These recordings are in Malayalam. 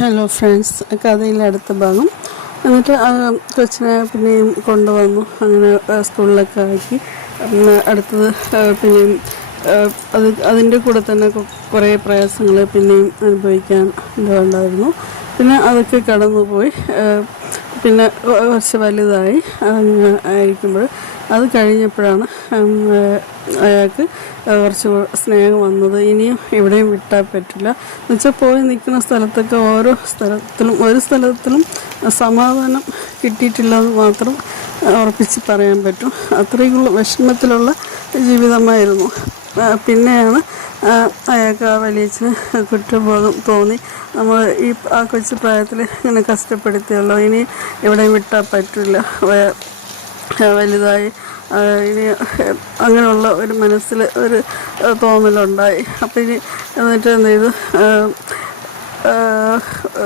ഹലോ ഫ്രണ്ട്സ്, കഥയിലെ അടുത്ത ഭാഗം. എന്നിട്ട് കൊച്ചിനെ പിന്നെയും കൊണ്ടുവന്നു, അങ്ങനെ സ്കൂളിലൊക്കെ ആക്കി. അടുത്തത് പിന്നെയും അതിൻ്റെ കൂടെ തന്നെ കുറേ പ്രയാസങ്ങൾ പിന്നെയും അനുഭവിക്കാൻ ഉണ്ടായിരുന്നു. പിന്നെ അതൊക്കെ കടന്നുപോയി. പിന്നെ കുറച്ച് വലുതായി ആയിരിക്കുമ്പോൾ അത് കഴിഞ്ഞപ്പോഴാണ് അയാൾക്ക് കുറച്ച് സ്നേഹം വന്നത്. ഇനിയും എവിടെയും വിട്ടാൽ പറ്റില്ല എന്ന് വെച്ചാൽ, പോയി നിൽക്കുന്ന സ്ഥലത്തൊക്കെ ഒരു സ്ഥലത്തിലും സമാധാനം കിട്ടിയിട്ടില്ല എന്ന് മാത്രം ഉറപ്പിച്ച് പറയാൻ പറ്റും. അത്രയ്ക്കുള്ള വിഷമത്തിലുള്ള ജീവിതമായിരുന്നു. പിന്നെയാണ് അയാൾക്ക് ആ വലിയച്ഛന് കുറ്റബോധം തോന്നി. നമ്മൾ ആ കൊച്ചു പ്രായത്തിൽ ഇങ്ങനെ കഷ്ടപ്പെടുത്തിയല്ലോ, ഇനി എവിടെയും വിട്ടാൽ പറ്റില്ല, വലുതായി ഇനി അങ്ങനെയുള്ള ഒരു മനസ്സിൽ ഒരു തോന്നലുണ്ടായി. അപ്പം ഇനി എന്നിട്ട് എന്ത് ചെയ്തു,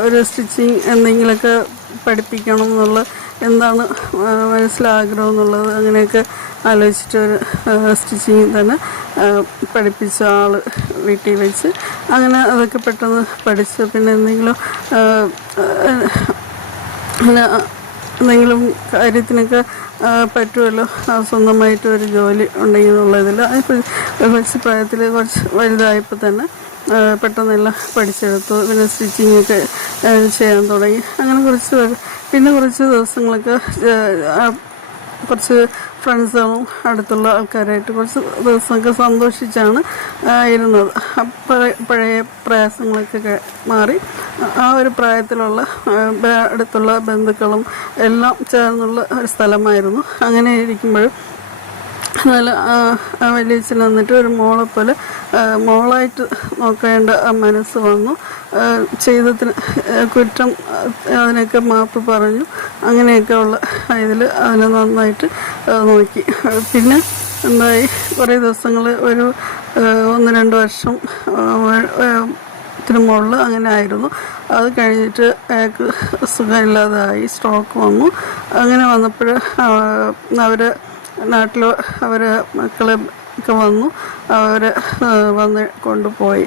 ഒരു സ്റ്റിച്ചിങ് എന്തെങ്കിലുമൊക്കെ പഠിപ്പിക്കണം എന്നുള്ള എന്താണ് മനസ്സിലാഗ്രഹം എന്നുള്ളത് അങ്ങനെയൊക്കെ ആലോചിച്ചിട്ട് ഒരു സ്റ്റിച്ചിങ് തന്നെ പഠിപ്പിച്ച ആൾ വീട്ടിൽ വെച്ച് അങ്ങനെ അതൊക്കെ പെട്ടെന്ന് പഠിച്ചു. പിന്നെ എന്തെങ്കിലും കാര്യത്തിനൊക്കെ പറ്റുമല്ലോ, സ്വന്തമായിട്ട് ഒരു ജോലി ഉണ്ടെങ്കിൽ എന്നുള്ളതിൽ കുറച്ച് പ്രായത്തിൽ കുറച്ച് വലുതായപ്പോൾ തന്നെ പെട്ടെന്നെല്ലാം പഠിച്ചെടുത്തു. പിന്നെ സ്റ്റിച്ചിങ്ങൊക്കെ ചെയ്യാൻ തുടങ്ങി. അങ്ങനെ കുറച്ച് ദിവസങ്ങളൊക്കെ കുറച്ച് ഫ്രണ്ട്സുകളും അടുത്തുള്ള ആൾക്കാരായിട്ട് കുറച്ച് ദിവസമൊക്കെ സന്തോഷിച്ചാണ് ഇരുന്നത്. പഴയ പ്രയാസങ്ങളൊക്കെ മാറി ആ ഒരു പ്രായത്തിലുള്ള അടുത്തുള്ള ബന്ധുക്കളും എല്ലാം ചേർന്നുള്ള ഒരു സ്ഥലമായിരുന്നു. അങ്ങനെ ഇരിക്കുമ്പോഴും നല്ല വലിയച്ഛൻ വന്നിട്ട് ഒരു മോളായിട്ട് നോക്കേണ്ട മനസ്സ് വന്നു. ചെയ്തതിന് കുറ്റം അതിനൊക്കെ മാപ്പ് പറഞ്ഞു. അങ്ങനെയൊക്കെ ഉള്ള ഇതിൽ അതിനെ നന്നായിട്ട് നോക്കി. പിന്നെ എന്തായി, കുറേ ദിവസങ്ങൾ ഒരു 1-2 വർഷം മുകളിൽ അങ്ങനെ ആയിരുന്നു. അത് കഴിഞ്ഞിട്ട് അയാൾക്ക് സുഖമില്ലാതായി, സ്ട്രോക്ക് വന്നു. അങ്ങനെ വന്നപ്പോൾ നാട്ടിൽ അവരെ മക്കളെ ഒക്കെ വന്നു, വന്ന് കൊണ്ടുപോയി.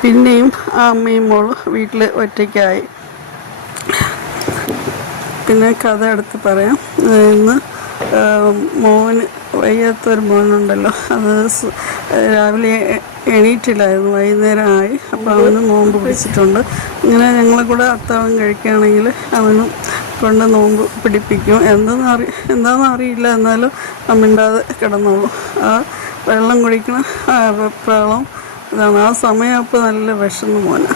പിന്നെയും ആ അമ്മയും മോളും വീട്ടിൽ ഒറ്റയ്ക്കായി. പിന്നെ കഥ എടുത്ത് പറയാം. ഇന്ന് മോന് വയ്യാത്തൊരു മോനുണ്ടല്ലോ, അത് രാവിലെ എണീറ്റില്ലായിരുന്നു, വൈകുന്നേരം ആയി. അപ്പോൾ അവന് നോമ്പ് പിടിച്ചിട്ടുണ്ട്. ഇങ്ങനെ ഞങ്ങളെ കൂടെ അത്താഴം കഴിക്കുകയാണെങ്കിൽ അവനും കൊണ്ട് നോമ്പ് പിടിപ്പിക്കും. എന്താണെന്ന് അറിയില്ല, എന്നാലും മിണ്ടാതെ കിടന്നോളൂ. ആ വെള്ളം കുടിക്കണ വെപ്രാളം ഇതാണ്. ആ സമയം അപ്പോൾ നല്ല വിഷമം മോന്.